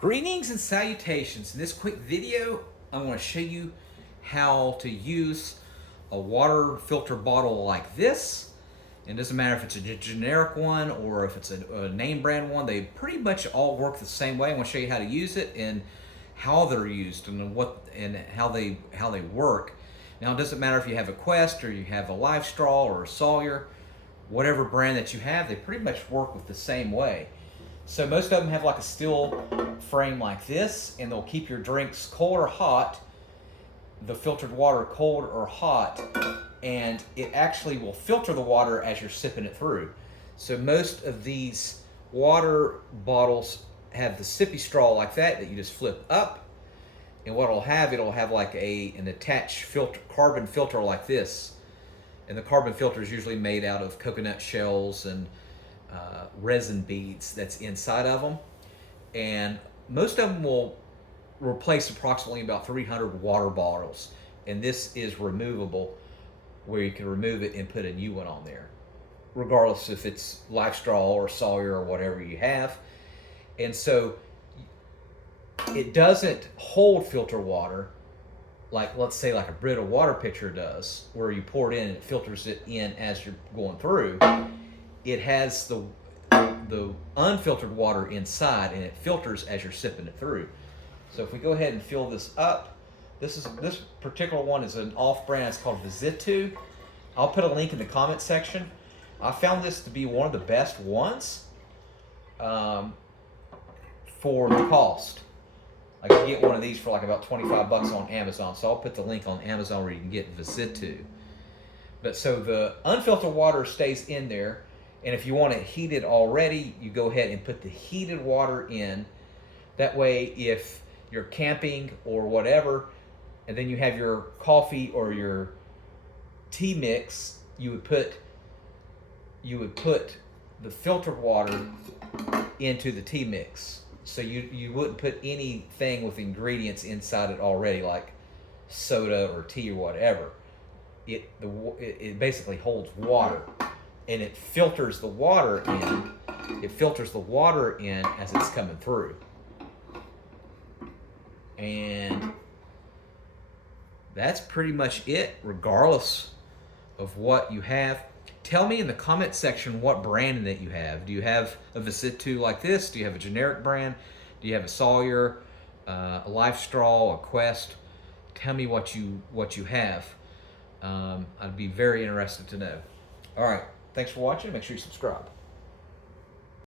Greetings and salutations. In this quick video, I want to show you how to use a water filter bottle like this. And it doesn't matter if it's a generic one or if it's a name brand one, they pretty much all work the same way. I want to show you how to use it and how they're used and how they work. Now, it doesn't matter if you have a Quest or you have a LifeStraw or a Sawyer, whatever brand that you have, they pretty much work with the same way. So most of them have like a steel frame like this, and they'll keep your drinks cold or hot, the filtered water cold or hot, and it actually will filter the water as you're sipping it through. So most of these water bottles have the sippy straw like that you just flip up, and what it'll have like an attached carbon filter like this. And the carbon filter is usually made out of coconut shells and resin beads that's inside of them, and most of them will replace approximately about 300 water bottles, and this is removable where you can remove it and put a new one on there, regardless if it's LifeStraw or Sawyer or whatever you have. And so it doesn't hold filter water like, let's say, like a Brita water pitcher does, where you pour it in and it filters it in as you're going through. It has the unfiltered water inside, and it filters as you're sipping it through. So if we go ahead and fill this up, this particular one is an off-brand. It's called Visitu. I'll put a link in the comment section. I found this to be one of the best ones for the cost. I can get one of these for like about 25 bucks on Amazon. So I'll put the link on Amazon where you can get Visitu. But so the unfiltered water stays in there. And if you want it heated already, you go ahead and put the heated water in. That way, if you're camping or whatever, and then you have your coffee or your tea mix, you would put the filtered water into the tea mix. So you wouldn't put anything with ingredients inside it already, like soda or tea or whatever. It basically holds water, and it filters the water in. It filters the water in as it's coming through. And that's pretty much it, regardless of what you have. Tell me in the comment section what brand that you have. Do you have a Visitu like this? Do you have a generic brand? Do you have a Sawyer, a LifeStraw, a Quest? Tell me what you have. I'd be very interested to know. All right. Thanks for watching. Make sure you subscribe.